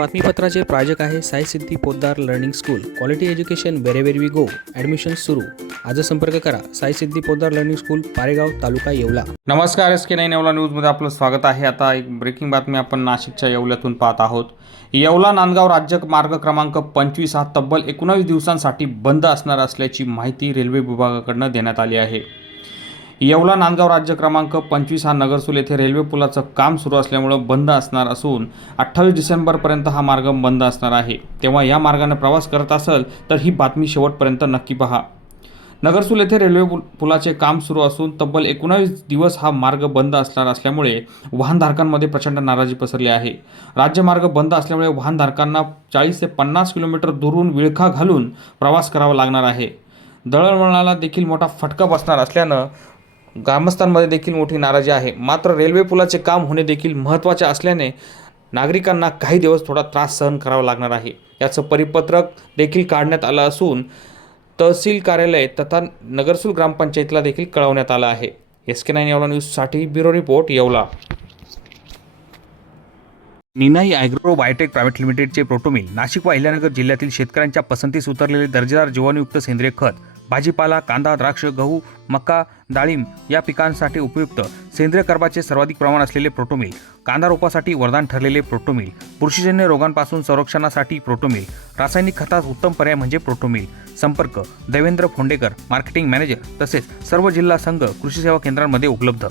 बातमीपत्राचे प्रायोजक आहे Sai Siddhi Poddar learning school. Quality education wherever we go admission सुरू. आज संपर्क करा. Sai Siddhi Poddar learning school Paregaon taluka Yeola. नमस्कार एस के नाईन येवला न्यूजमध्ये आपलं स्वागत आहे. आता एक ब्रेकिंग बातमी आपण नाशिकच्या येवल्यातून पाहत आहोत. येवला नांदगाव राज्य मार्ग क्रमांक पंचवीस हा तब्बल एकोणावीस दिवसांसाठी बंद असणार असल्याची माहिती रेल्वे विभागाकडनं देण्यात आली आहे. येवला नांदगाव राज्य क्रमांक पंचवीस हा नगरसूल येथे रेल्वे पुलाचं काम सुरू असल्यामुळं बंद असणार असून अठ्ठावीस डिसेंबरपर्यंत हा मार्ग बंद असणार आहे. तेव्हा या मार्गाने प्रवास करत असेल तर ही बातमी शेवटपर्यंत नक्की पहा. नगरसूल येथे रेल्वे पुलाचे काम सुरू असून तब्बल एकोणावीस दिवस हा मार्ग बंद असणार असल्यामुळे वाहनधारकांमध्ये प्रचंड नाराजी पसरली आहे. राज्यमार्ग बंद असल्यामुळे वाहनधारकांना चाळीस ते पन्नास किलोमीटर दुरून विळखा घालून प्रवास करावा लागणार आहे. दळणवळणाला देखील मोठा फटका बसणार असल्यानं ग्रामस्थांमध्ये देखील मोठी नाराजी आहे. मात्र रेल्वे पुलाचे काम होणे देखील महत्त्वाचे असल्याने नागरिकांना काही दिवस थोडा त्रास सहन करावा लागणार आहे. याचं परिपत्रक देखील काढण्यात आलं असून तहसील कार्यालय तथा नगरसूल ग्रामपंचायतीला देखील कळवण्यात आलं आहे. एस के नाईन येवला न्यूजसाठी bureau report Yeola. Ninai agro biotech private लिमिटेडचे प्रोटोमिल नाशिक व अहिल्यानगर जिल्ह्यातील शेतकऱ्यांच्या पसंतीस उतरलेले दर्जेदार जीवाणूयुक्त सेंद्रिय खत भाजीपाला कांदा द्राक्ष गहू मका डाळिंब या पिकांसाठी उपयुक्त. सेंद्रिय कर्बाचे सर्वाधिक प्रमाण असलेले प्रोटोमिल. कांदा रोपासाठी वरदान ठरलेले प्रोटोमिल. बुरशीजन्य रोगांपासून संरक्षणासाठी प्रोटोमिल. रासायनिक खतास उत्तम पर्याय म्हणजे प्रोटोमिल. संपर्क. देवेंद्र फोंडेकर मार्केटिंग मॅनेजर तसेच सर्व जिल्हा संघ कृषी सेवा केंद्रांमध्ये उपलब्ध.